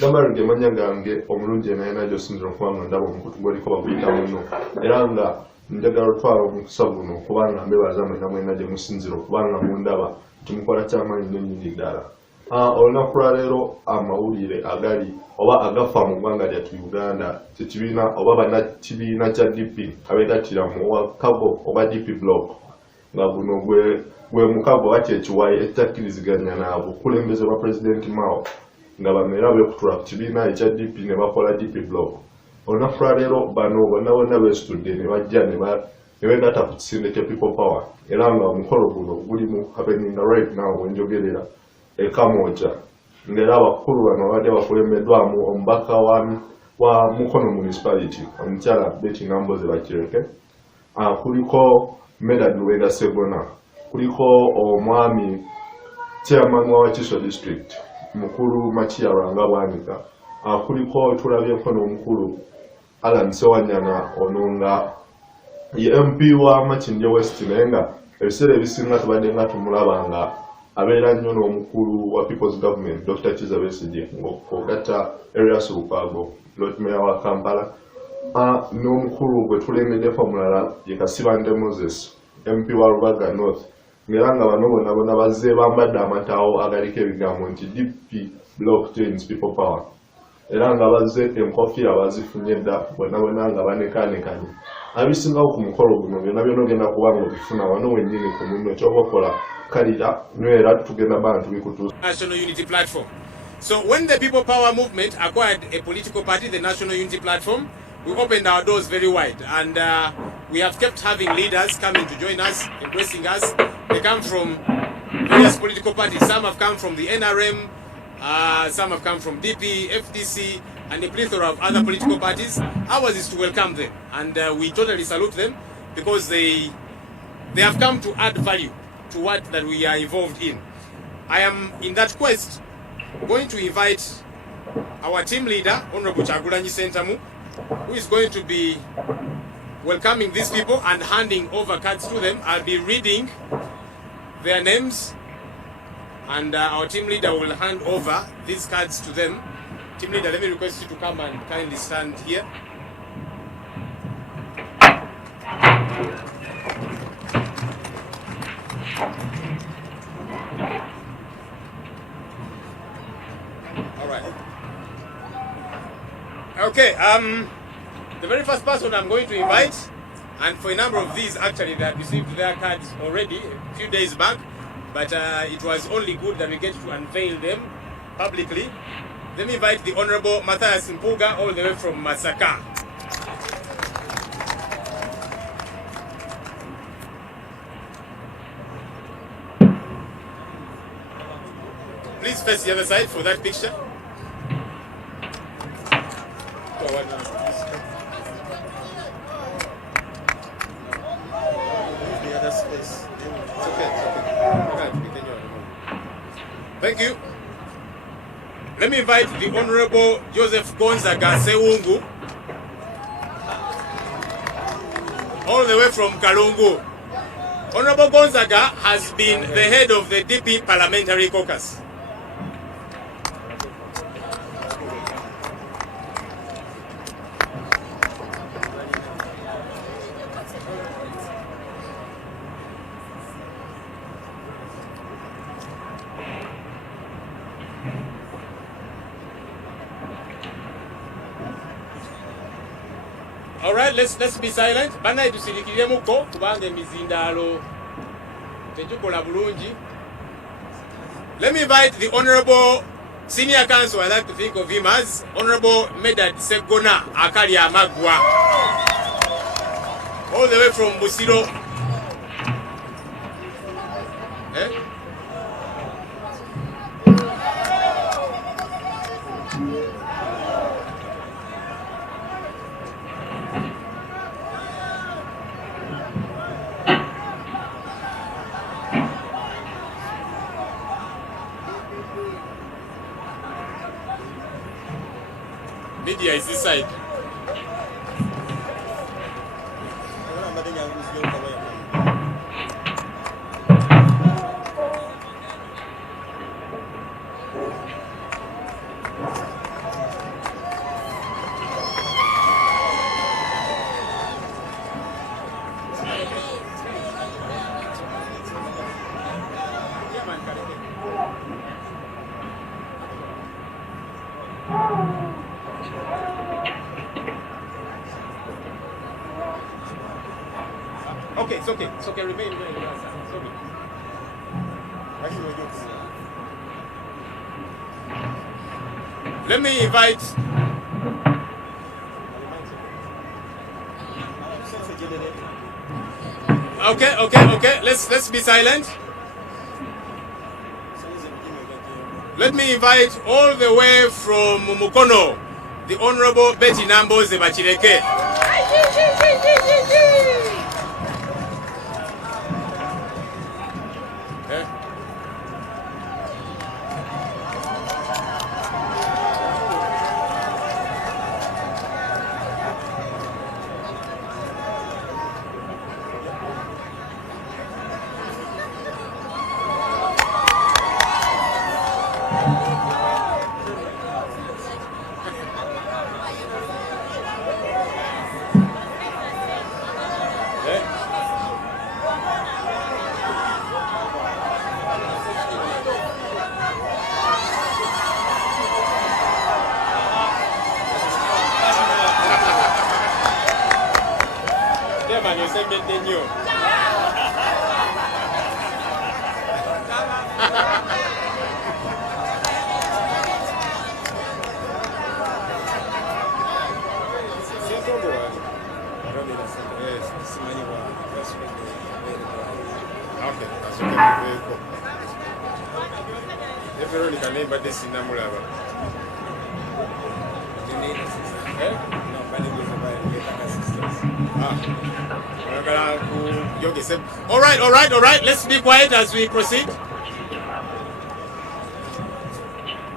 Gamarge manyagange omulungi naye najo sinzira okubanga ndaba omukutu gwaliko baguyita muno era nga njagala otwala omukisa guno kubanga mbebaza mwena gye musinzira okubanga mundaba timukola kyamaanyi n'ennyingi ddala. Olunaku lwa leero amawulire agali oba agafa mu ggwanga lyattu Uganda tekibiina oba bannakibiina kya DP abeegattira mu wakago oba DP BLOC nga guno gwe mukago oba kyekiwayi ekitakkiriziganya na bukulembeze bwa Pulezidenti Mao nga bamera beekutula ku kibiina ekya DP ne bakola DP BLOC. Olunaku lwa leero bano bonna beesitudde ne bajja ne beegatta ku kisinde kya People Power era nga omukolo guno gulimu happening right now wenjogerera Kamwokya ng'era abakulu bano babadde bakulembeddwamu omubaka wa Mukono Municipality omukyala Betty Nambooze Nakaba kuliko Medad Wegasegona kuliko omwami chairman wa Wakiso District mukulu Makia Rangabwanika kuliko tulabyeko n'omukulu Alan Sewanyana ono nga ye MP wa Makindye West naye nga ebiseera ebisinga tubadde nga tumulaba nga abeera nnyo n'omukulu wa People's Government Dr. Kiza BESIGYE ng'ogatta Erias Lukwago Lord Mayor wa Kampala n'omukulu gwe tulembeddeko omulala ye Kasibande Moses MP wa Rubaga North ng'era nga bano bonna bazze bambadde amataawo agaliko ebigambo nti DP BLOC joins People Power era nga bazze enkofiira bazifunye dda bonna nga banekaanekanye abisingawo ku mukolo guno byonna ogenda kuba ng'obifuna wano wennyini ku munno ky'obakola National Unity Platform. So when the People Power movement acquired a political party, the National Unity Platform, we opened our doors very wide, and we have kept having leaders coming to join us, embracing us. They come from various political parties. Some have come from the NRM, some have come from DP, FDC, and a plethora of other political parties. Ours is to welcome them, and we totally salute them because they have come to add value to what that we are involved in. I am in that quest going to invite our team leader, Honorable Chagulanyi Sentamu, who is going to be welcoming these people and handing over cards to them. I'll be reading their names and our team leader will hand over these cards to them. Team leader, let me request you to come and kindly stand here. All right. Okay, the very first person I'm going to invite, and for a number of these actually they have received their cards already a few days back, but it was only good that we get to unveil them publicly. Let me invite the Honorable Matthias Mpuga all the way from Masaka. Please face the other side for that picture. Thank you. Let me invite the Honorable Joseph Gonzaga Sewungu, all the way from Kalungu. Honorable Gonzaga has been the head of the DP Parliamentary Caucus. All right, let's be silent. Bana tusirikirire muko kubanga emizindalo tejukola bulungi. Let me invite the Honorable Senior Council, I like to think of him as Honorable Medad Segona Akali Amagwa, all the way from Busiro. Media is this side. Okay, it's okay. It's okay. Remain where you are. It's okay. Let me invite. Okay. Let's be silent. Let me invite all the way from Mukono, the Honorable Betty Nambooze Nakaba. All right. Let's be quiet as we proceed.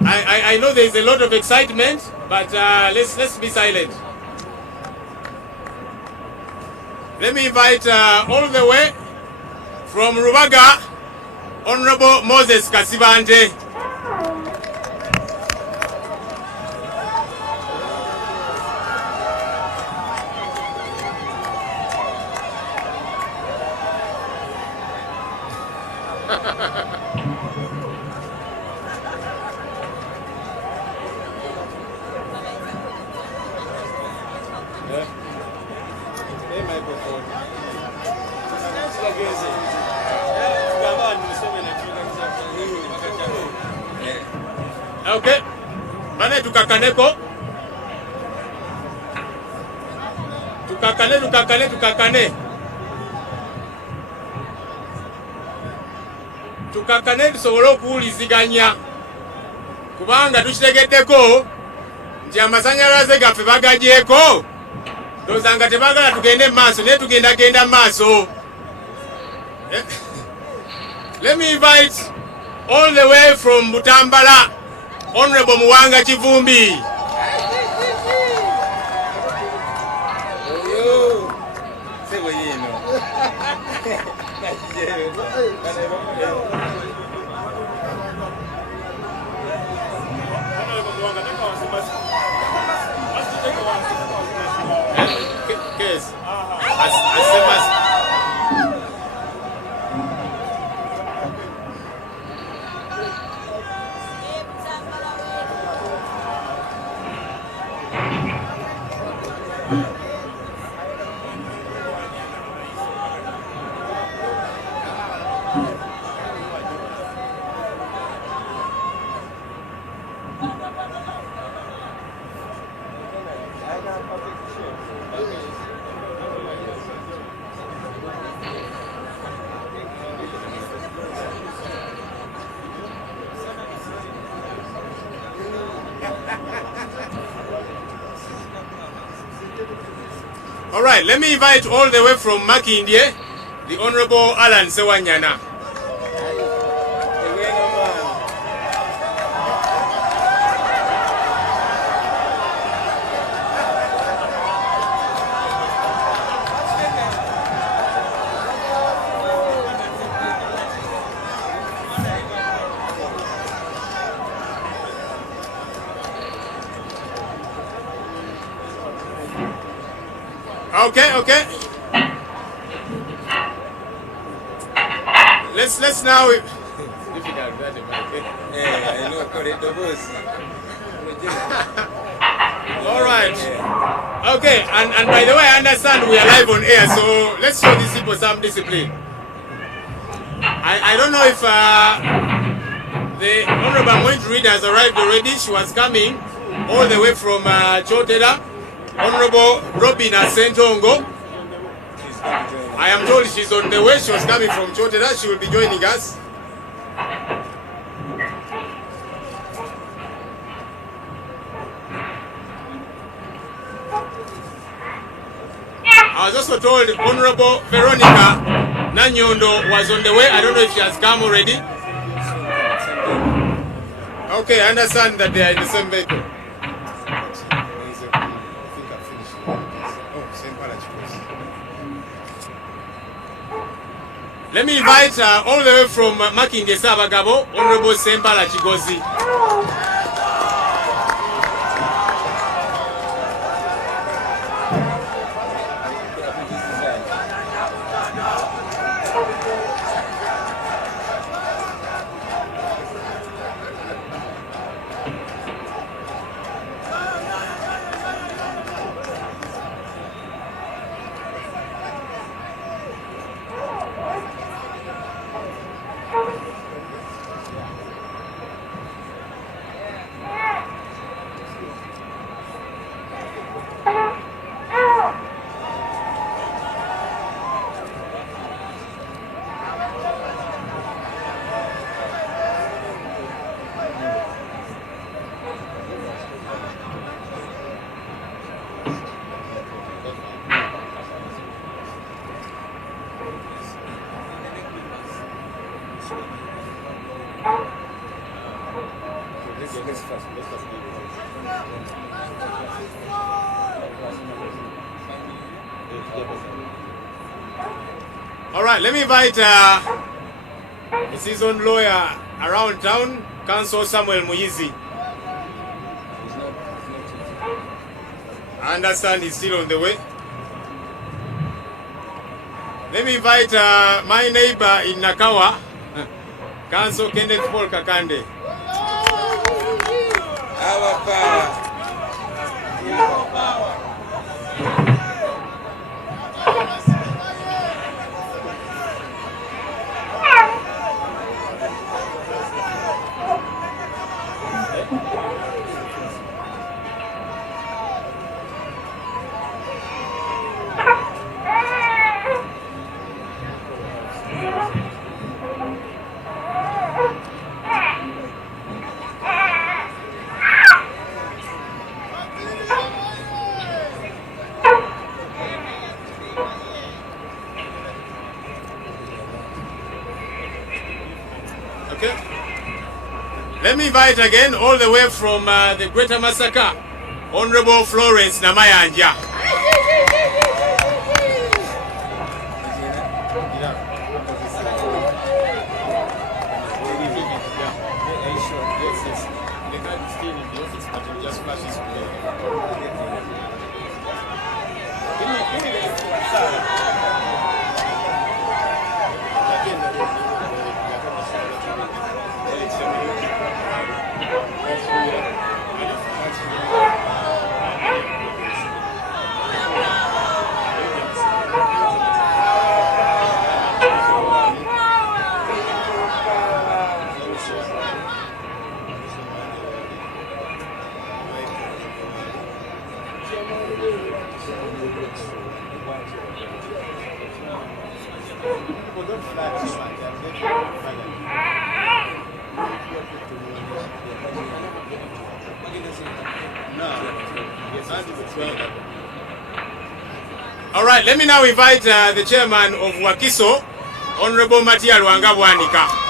I know there is a lot of excitement, but let's be silent. Let me invite all the way from Rubaga, Honorable Moses Kasibante. Okay, bane tukakaneko. Tukakane tusobole okuwuliziganya kubanga tukitegeddeko nti amasanyalaze gaffe bagagyeko ndowooza tebagala tugende maaso naye tugenda maaso. Let me invite all the way from Butambala, Honorable Muwanga Kivumbi. All right, let me invite all the way from Makindye, the Honorable Alan Sewanyana. Okay. Let's now. All right. Okay, and by the way, I understand we are live on air, so let's show these people some discipline. I don't know if the Honorable I'm going to read has arrived already. She was coming all the way from Chotera. Honorable Robin Sentongo. I am told she's on the way. She was coming from Chotera. She will be joining us. I was also told Honorable Veronica Nanyondo was on the way. I don't know if she has come already. Okay, I understand that they are in the same vehicle. Let me invite all the way from Makinde Sabagabo, Honorable Sempala Chigozi. All right, let me invite the seasoned lawyer around town, Council Samuel Muyizi. I understand he's still on the way. Let me invite my neighbor in Nakawa, Council Kenneth Paul Kakande. Our power. Our power. Let me invite again, all the way from the Greater Masaka, Honorable Florence Namayanja. All right, let me now invite the chairman of Wakiso, Honorable Matia Luangabwanika.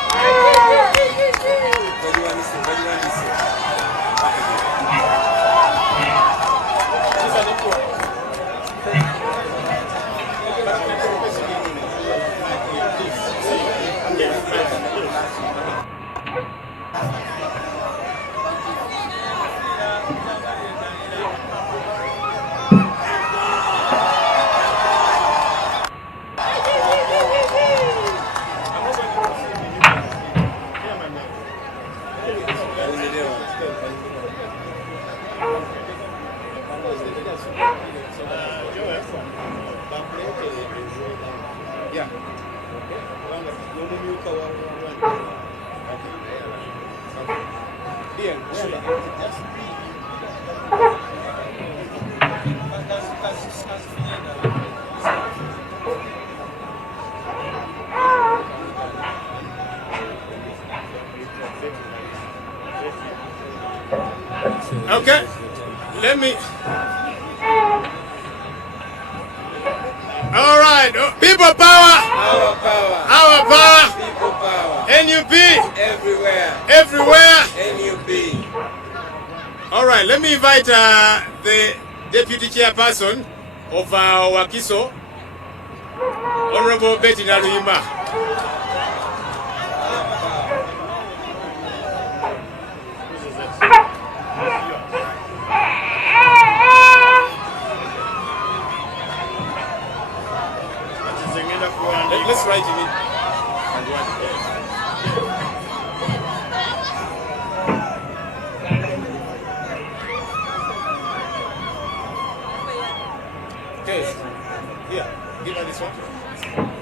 Okay, let me. All right, people power. Our power. Our power. People power. NUP. Everywhere. Everywhere. NUP. All right, let me invite the deputy chairperson of Wakiso, Honorable Betty Naruyima. Let's write in it. Okay. Here, give her this one.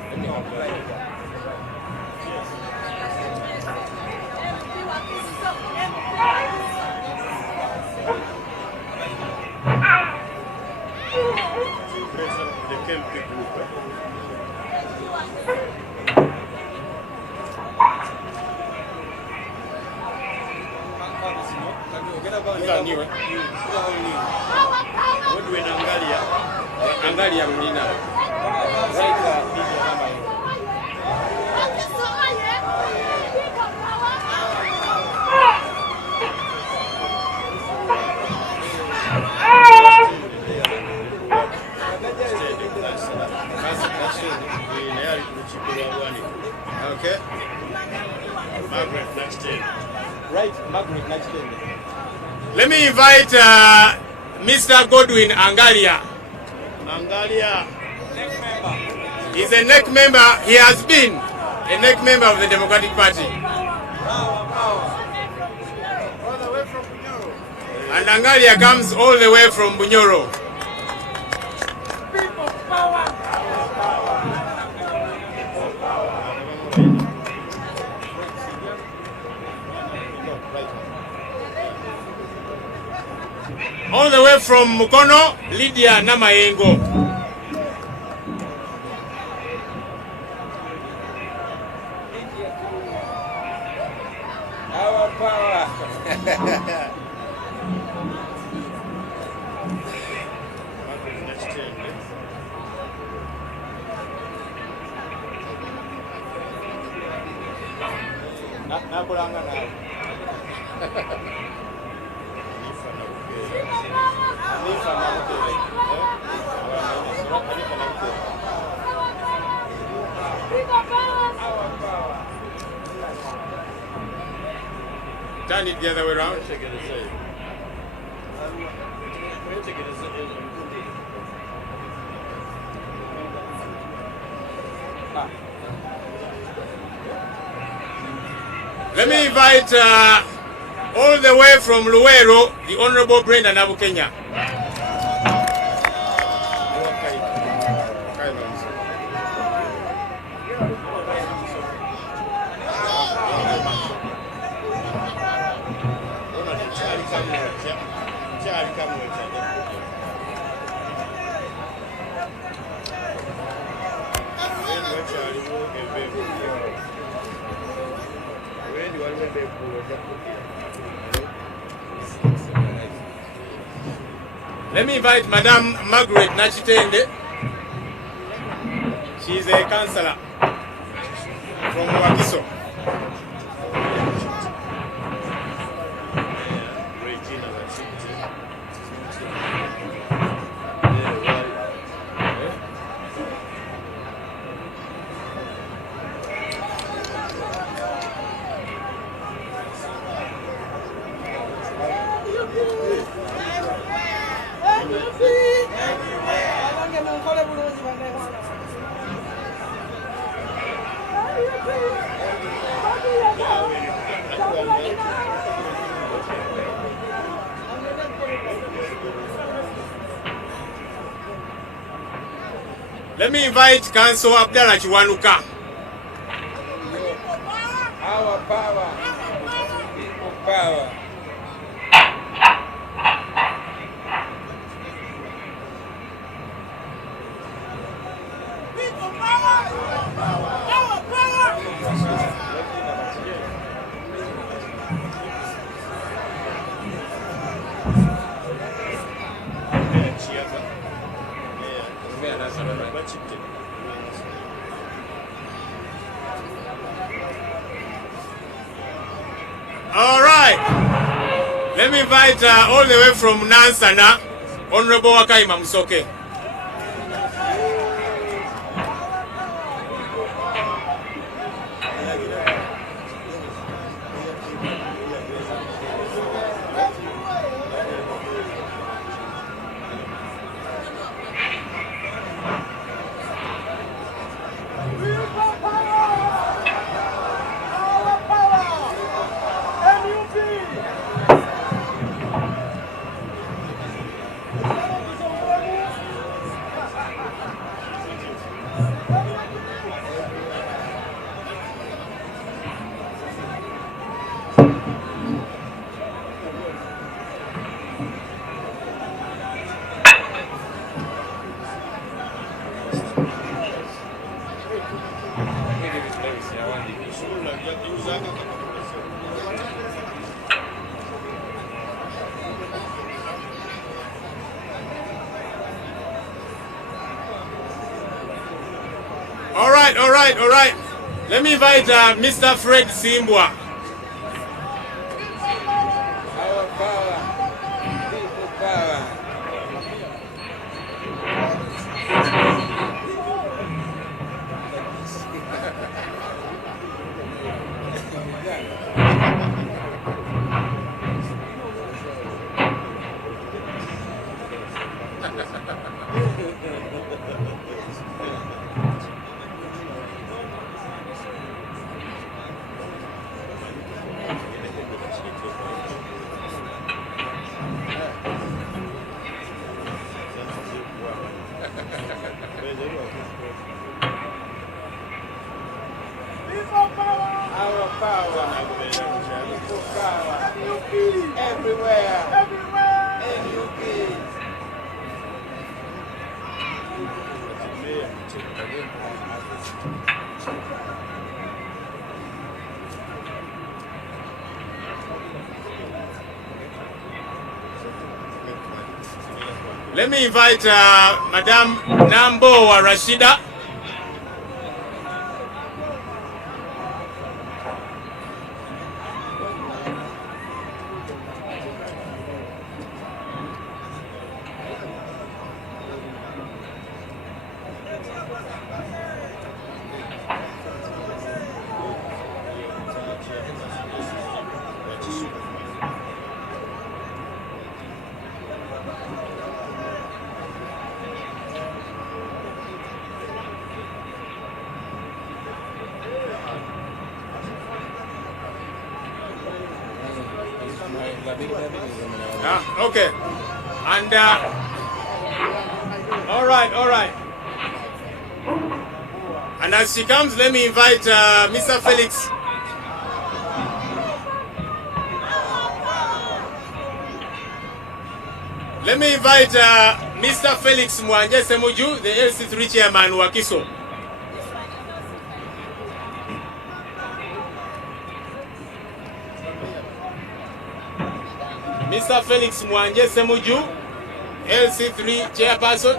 Let me help her. Angalia Munina. Okay. Margaret next in. Right, Margaret next in. Let me invite Mr. Godwin Angalia. Angalia. Neck member. He's a neck member. He has been a neck member of the Democratic Party. Power, power. All the way from Bunyoro. And Angalia comes all the way from Bunyoro. People power. All the way from Mukono, Lydia Namayengo. Our power. Turn it the other way around. Let me invite all the way from Luwero, the Honorable Brenda Nabukenya. Let me invite Madame Margaret Nachitende. She is a councillor from Wakiso. Let me invite Councillor Abdallah Chiwanuka All right. Let me invite all the way from Nansana, Honorable Wakaima Musoke. All right. Let me invite Mr. Fred Simbwa. Our power, people power. Our power, people power, everywhere, NUP. Let me invite Madame Nambo Rashida. Okay. And all right. And as she comes, let me invite Mr. Felix. Let me invite Mr. Felix Mwanje Semuju, the LC3 chairman Wakiso. Mr. Felix Mwanje Semuju, LC3 chairperson.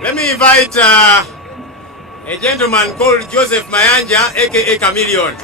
Let me invite a gentleman called Joseph Mayanja, aka Chameleon.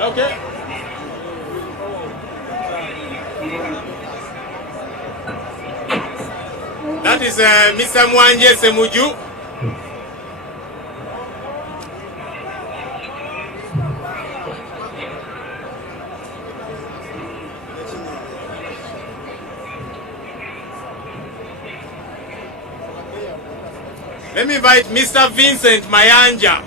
Okay. That is Mr. Mwanje Semuju. Let me invite Mr. Vincent Mayanja.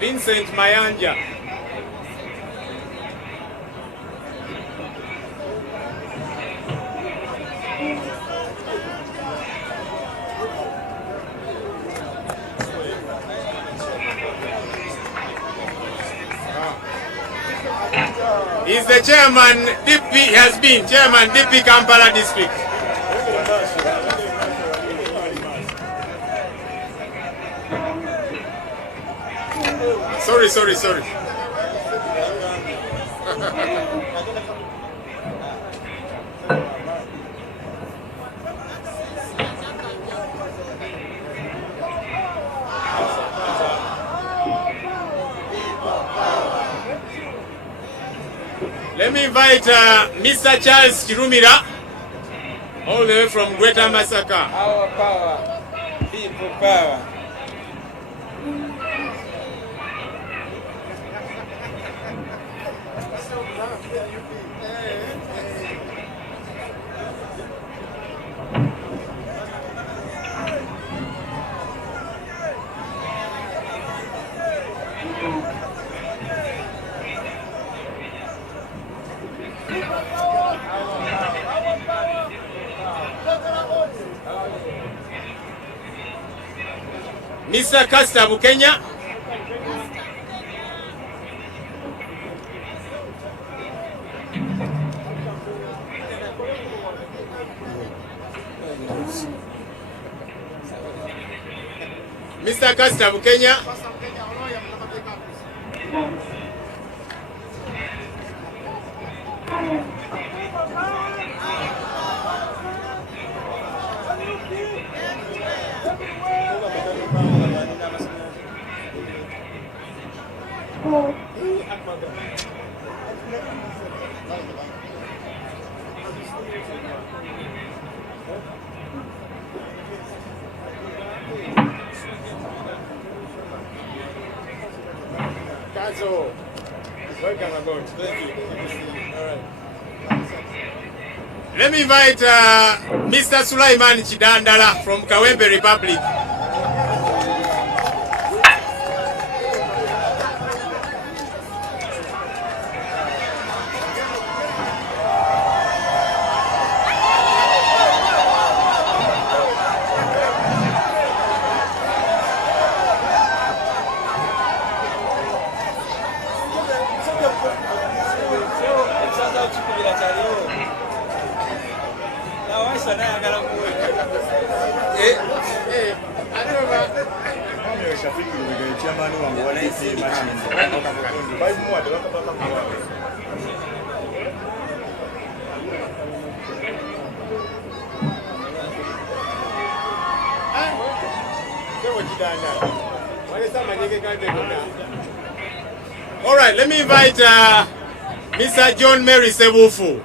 Vincent Mayanja. He's the chairman, DP has been chairman, DP Kampala district. Sorry. Let me invite Mr. Charles Chirumira, all the way from Greater Masaka. Our power, people power. Mr. Kasta Bukenya. Mr. Kasta Bukenya. So, welcome aboard. Thank you. All right. Let me invite Mr. Sulaiman Chidandala from Kawempe Republic. All right, let me invite Mr. John Mary Sebufu.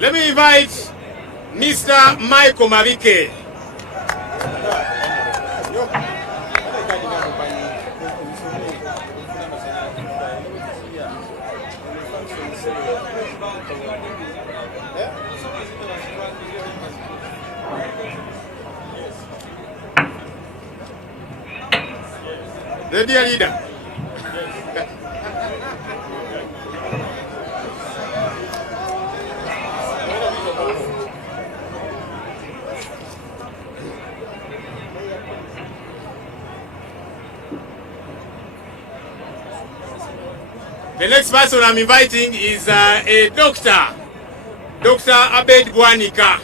Let me invite Mr. Michael Mavike. The dear leader. The next person I'm inviting is a doctor, Dr. Abed Bwanika.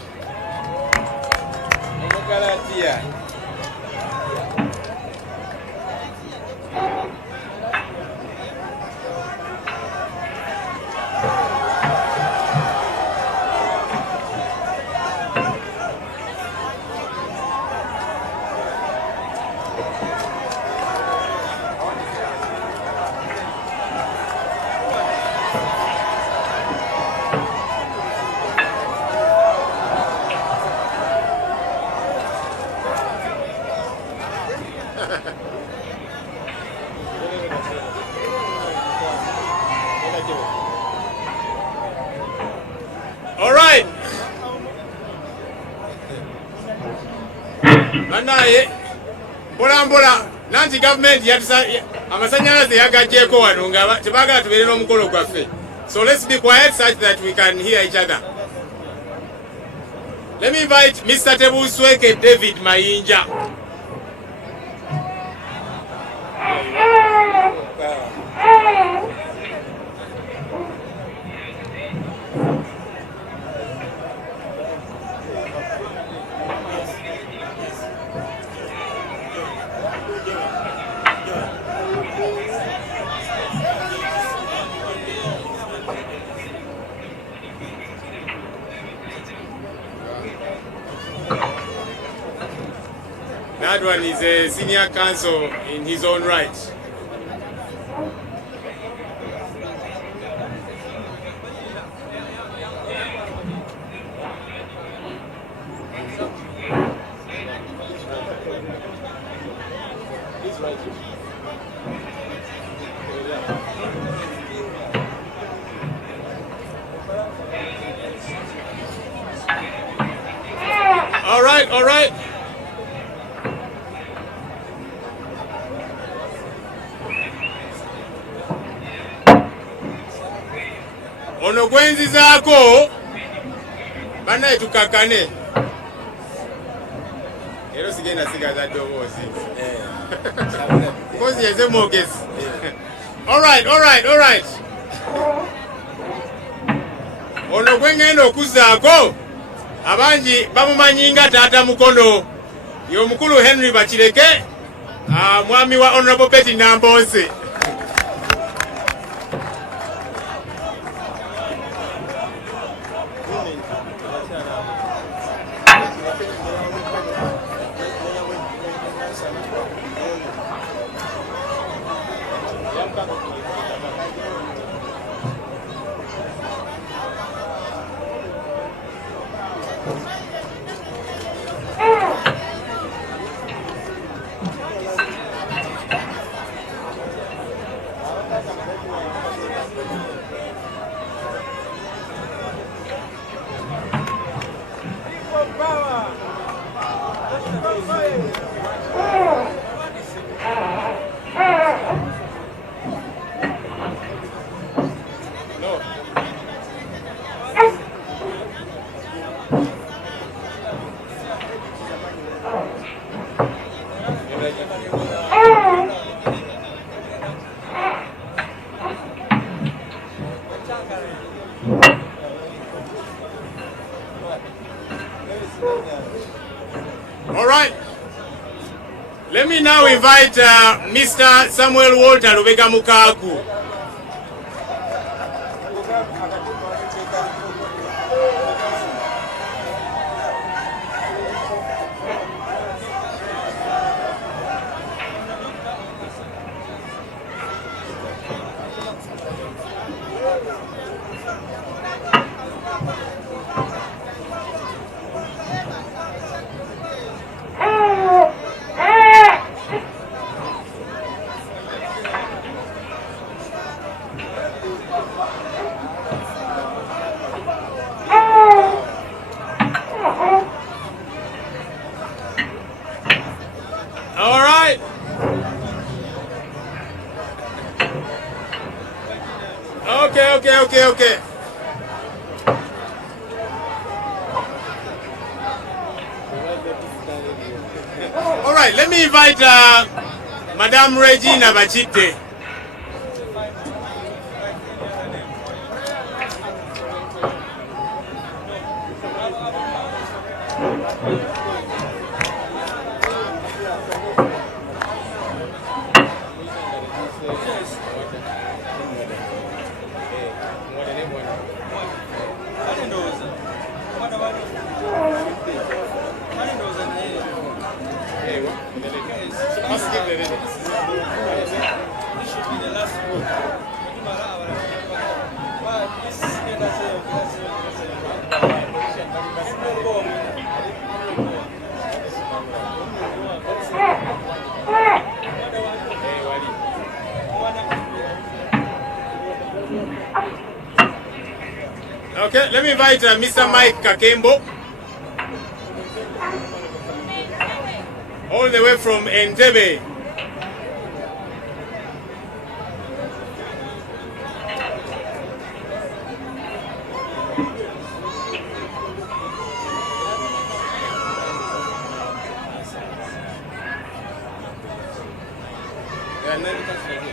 All right. Manaye mbola nanti government yatusa amasanyalaze yagajjeko wano nga tebagala tubeere n'omukolo gwaffe. So let's be quiet such that we can hear each other. Let me invite Mr. Tebusweke David Mayinja. That one is a senior counsel in his own right. All right. Ono gwenzizaako banaye tukakane. Ero sigenda sigaza ddoboozi. Kozi yeze mwogezi. All right. Ono gwengenda okuzaako abangi bamumanyi nga taata mukono y'omukulu Henry Bakireke, mwami wa Honorable Betty Nambooze. All right. Let me now invite Mr. Samuel Walter Lubega Mukaku. All right. Okay. All right, let me invite Madame Regina Bachite. Okay, let me invite Mr. Mike Kakembo, all the way from Entebbe.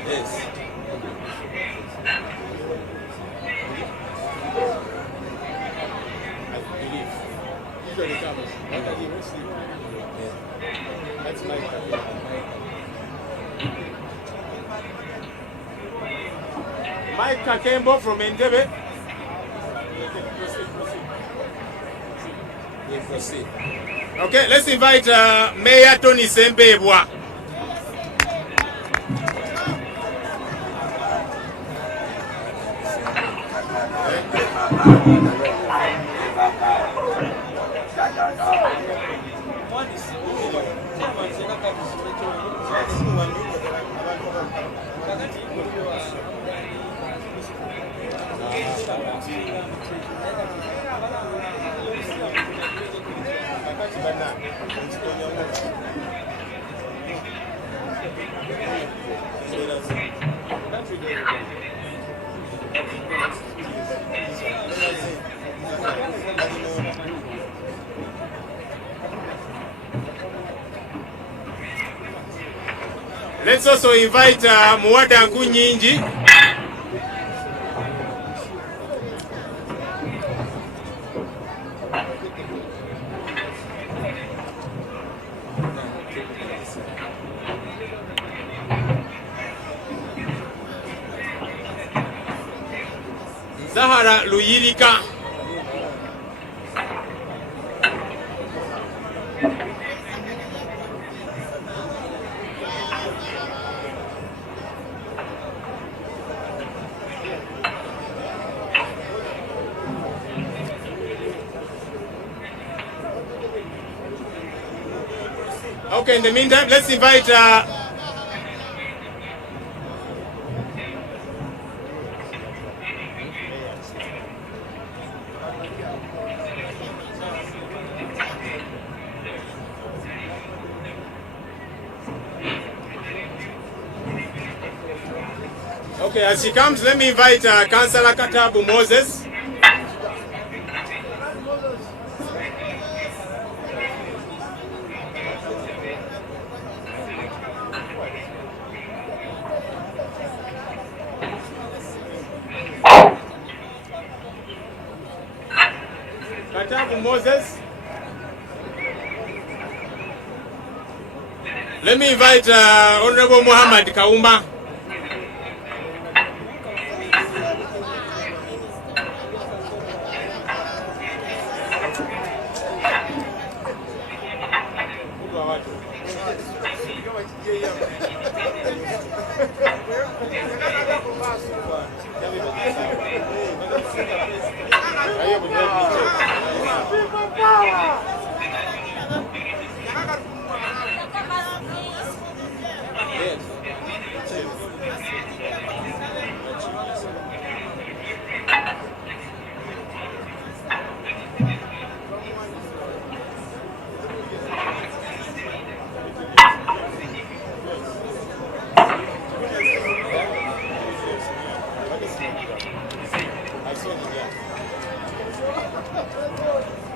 Yes. That's Mike Kakembo from Entebbe. Proceed. Okay, let's invite Mayor Tony Sembebwa. Let's also invite Muwada Nkunyinji. Zahara Luyirika. Okay, in the meantime, let's invite okay, as she comes, let me invite Councillor Katabu Moses. Katabu Moses. Let me invite Honorable Muhammad Kaumba.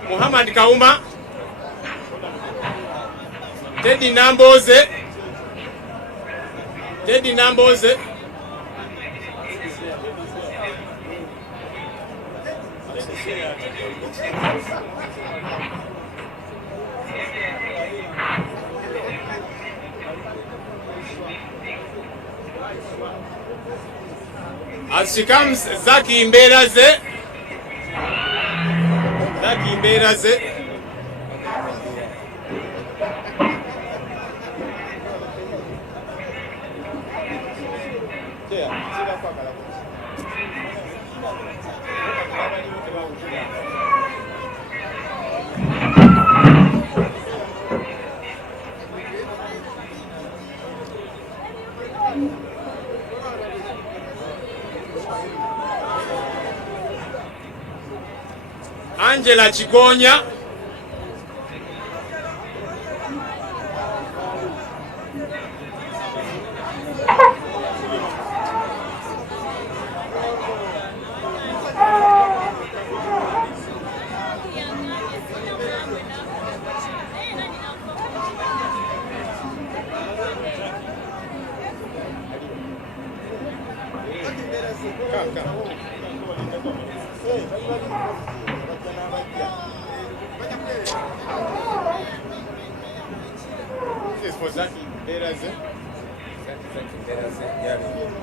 Muhammad Kaumba, Teddy Nambooze, As she comes, Zaki Mberaze. Zaki Mberaze. Angela Chigonya. This is for Zaki Mberaze. Zaki Mberaze. Yeah.